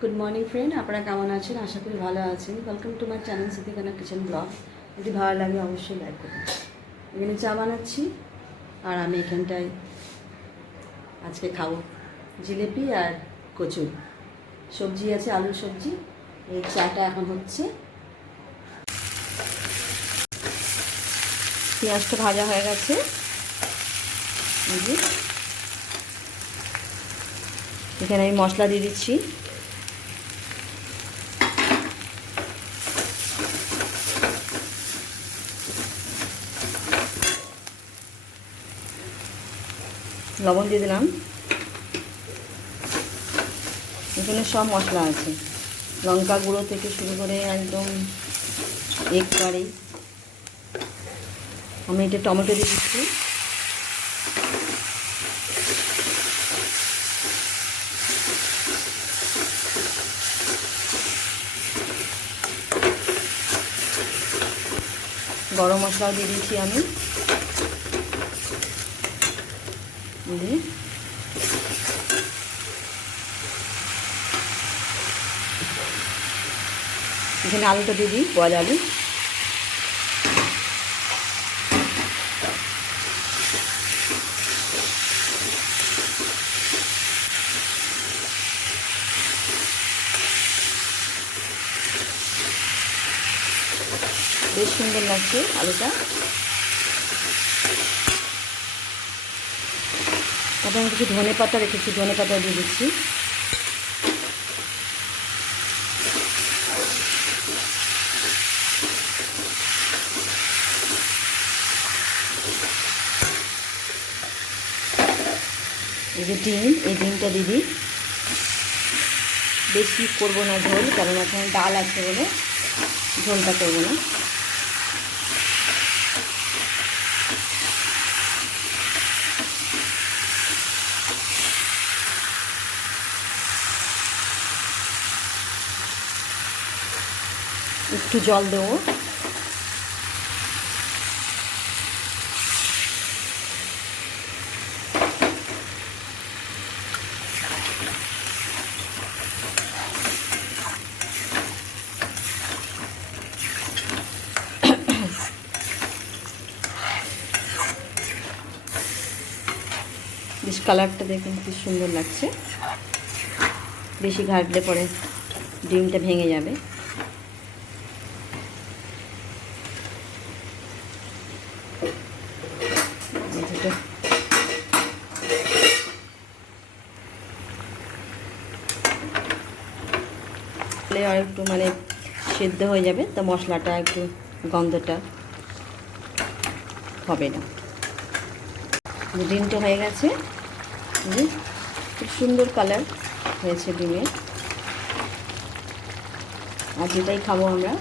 Good morning friend, আপনারা কেমন আছেন? আশা করি ভালো আছেন। Welcome to my channel Siddikana kitchen blog. যদি ভালো লাগে অবশ্যই লাইক করুন। এখানে চা বানাচ্ছি আর আমি এখানটায় আজকে খাবো জিলিপি আর কচুরি। সবজি আছে, আলুর সবজি। এই চাটা এখন হচ্ছে। পেঁয়াজটা ভাজা হয়ে গেছে। এখানে আমি মশলা দিয়ে দিচ্ছি। লবণ দিয়ে দিলাম। এখানে সব মশলা আছে, লঙ্কা গুঁড়ো থেকে শুরু করে একদম একবারে। আমি এটা টমেটো দিয়ে দিচ্ছি। গরম মশলাও দিয়ে দিচ্ছি আমি। এখানে আলুটা দিয়ে দিই, বয়েল আলু। বেশ সুন্দর লাগছে আলুটা। তারপর আমি কিছু ধনে পাতা রেখেছি, ধনে পাতা দিয়ে দিচ্ছি। এই যে ডিম, এই ডিমটা দিয়ে দিই। বেশি করবো না ঝোল, কারণ এখন ডাল আছে বলে ঝোলটা করবো না। একটু জল দেবো। বেশ কালারটা দেখুন কি সুন্দর লাগছে। বেশি ঘাটলে পরে ডিমটা ভেঙে যাবে। আর একটু সেদ্ধ হয়ে যাবে, তো মশলাটা একটু গন্ধটা হবে না। ডিমটা হয়ে গেছে, খুব সুন্দর কালার হয়েছে ডিমের। আর যেটাই খাবো আমরা